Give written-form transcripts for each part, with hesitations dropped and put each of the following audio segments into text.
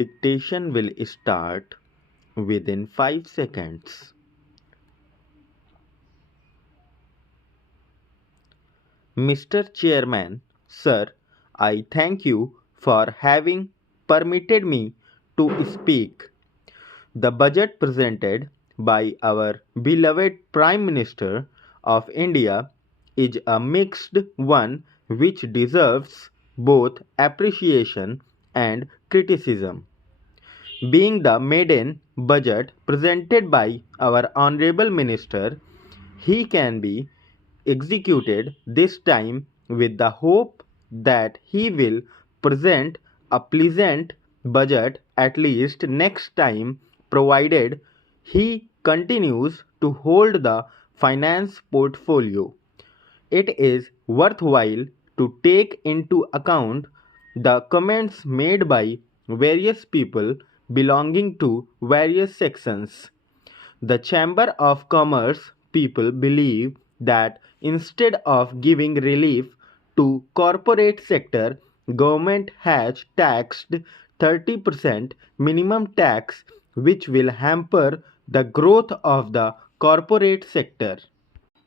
dictation will start within 5 seconds. Mr. Chairman, sir, I thank you for having permitted me to speak. The budget presented by our beloved Prime Minister of India is a mixed one which deserves both appreciation and criticism. Being the maiden budget presented by our Honorable Minister, he can be executed this time with the hope that he will present a pleasant budget at least next time, provided he continues to hold the finance portfolio. It is worthwhile to take into account the comments made by various people belonging to various sections. The Chamber of Commerce people believe that instead of giving relief to corporate sector, government has taxed 30% minimum tax, which will hamper the growth of the corporate sector.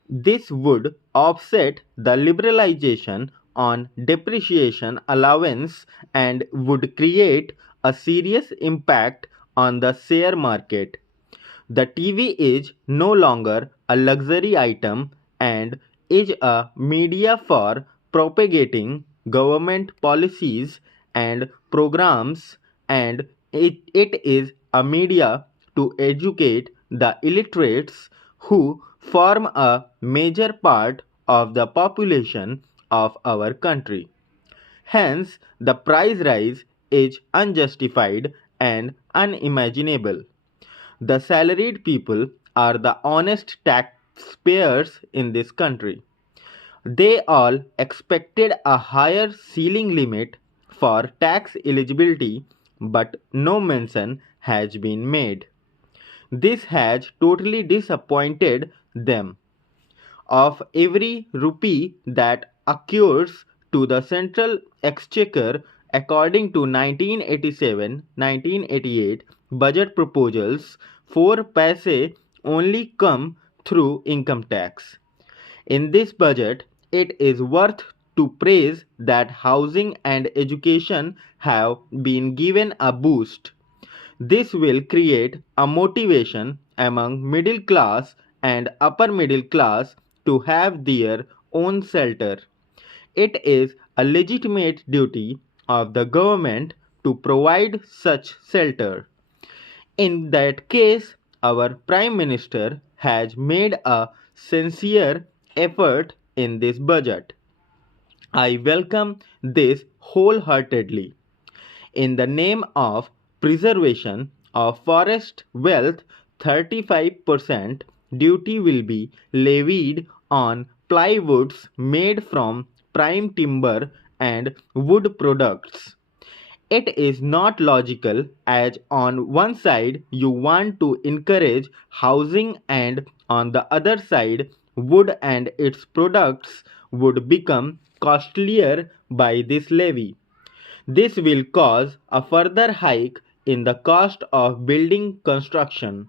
This would offset the liberalization on depreciation allowance and would create a serious impact on the share market. The TV is no longer a luxury item and is a media for propagating government policies and programs, and it is a media to educate the illiterates who form a major part of the population of our country. Hence, the price rise is unjustified and unimaginable. The salaried people are the honest taxpayers in this country. They all expected a higher ceiling limit for tax eligibility, but no mention has been made. This has totally disappointed them. Of every rupee that accrues to the central exchequer according to 1987-1988 budget proposals, 4 paise only come through income tax. In this budget, it is worth to praise that housing and education have been given a boost. This will create a motivation among middle class and upper middle class to have their own shelter. It is a legitimate duty of the government to provide such shelter. In that case, our Prime Minister has made a sincere effort in this budget. I welcome this wholeheartedly. In the name of preservation of forest wealth, 35% duty will be levied on plywoods made from prime timber and wood products. It is not logical, as on one side you want to encourage housing and on the other side wood and its products would become costlier by this levy. This will cause a further hike in the cost of building construction.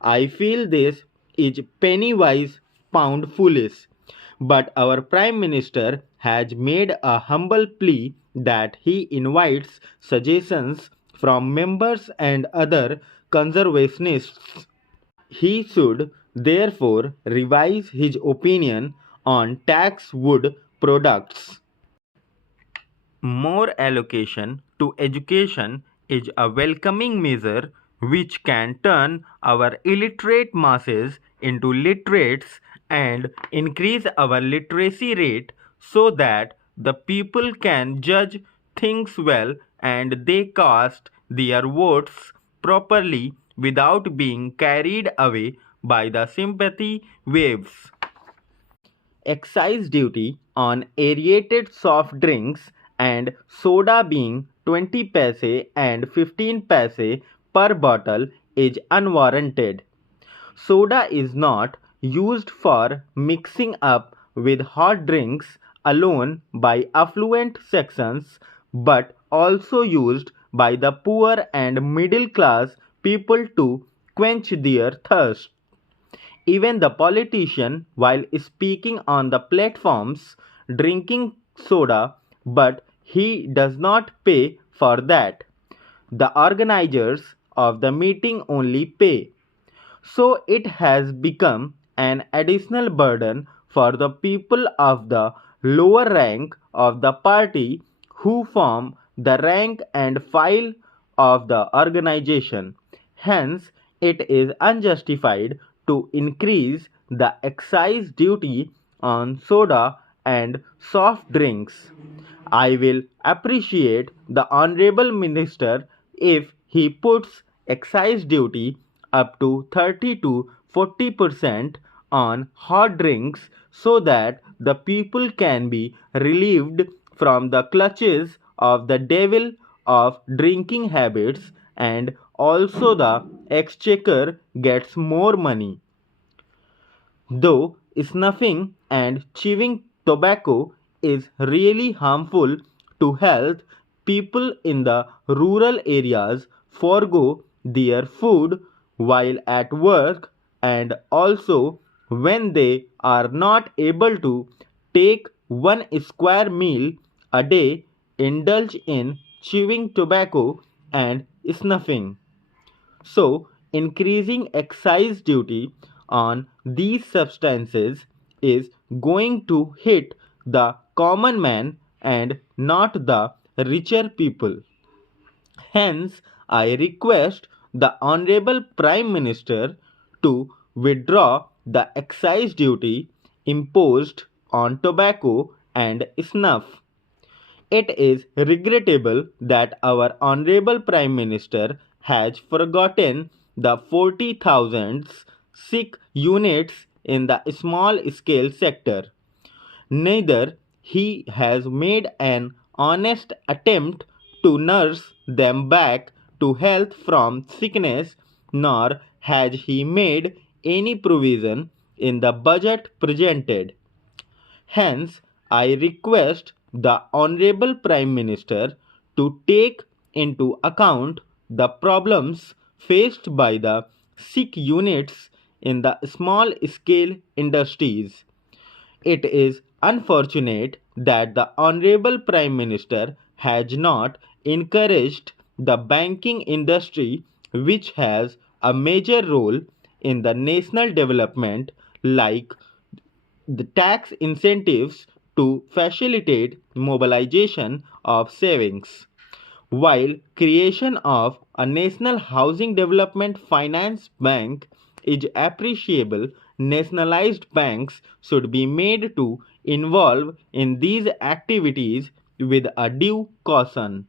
I feel this is penny wise pound foolish, but our Prime Minister has made a humble plea that he invites suggestions from members and other conservationists. He should therefore revise his opinion on tax wood products. More allocation to education is a welcoming measure which can turn our illiterate masses into literates and increase our literacy rate so that the people can judge things well and they cast their votes properly without being carried away by the sympathy waves. Excise duty on aerated soft drinks and soda being 20 paise and 15 paise per bottle is unwarranted. Soda is not used for mixing up with hot drinks alone by affluent sections but also used by the poor and middle class people to quench their thirst. Even the politician, while speaking on the platforms, drinking soda, but he does not pay for that. The organizers of the meeting only pay. So it has become an additional burden for the people of the lower rank of the party who form the rank and file of the organization. Hence, it is unjustified to increase the excise duty on soda and soft drinks. I will appreciate the Honorable Minister if he puts excise duty up to 30 to 40% on hot drinks so that the people can be relieved from the clutches of the devil of drinking habits, and also the exchequer gets more money. Though snuffing and chewing tobacco is really harmful to health, people in the rural areas forego their food while at work, and also when they are not able to take one square meal a day, indulge in chewing tobacco and snuffing. So, increasing excise duty on these substances is going to hit the common man and not the richer people. Hence, I request the Honorable Prime Minister to withdraw the excise duty imposed on tobacco and snuff. It is regrettable that our Honorable Prime Minister has forgotten the 40,000 sick units in the small scale sector. Neither he has made an honest attempt to nurse them back to health from sickness, nor has he made any provision in the budget presented. Hence, I request the Honorable Prime Minister to take into account the problems faced by the sick units in the small scale industries. It is unfortunate that the Honorable Prime Minister has not encouraged the banking industry, which has a major role in the national development, like the tax incentives to facilitate mobilization of savings. While creation of a national housing development finance bank is appreciable, nationalized banks should be made to involve in these activities with a due caution.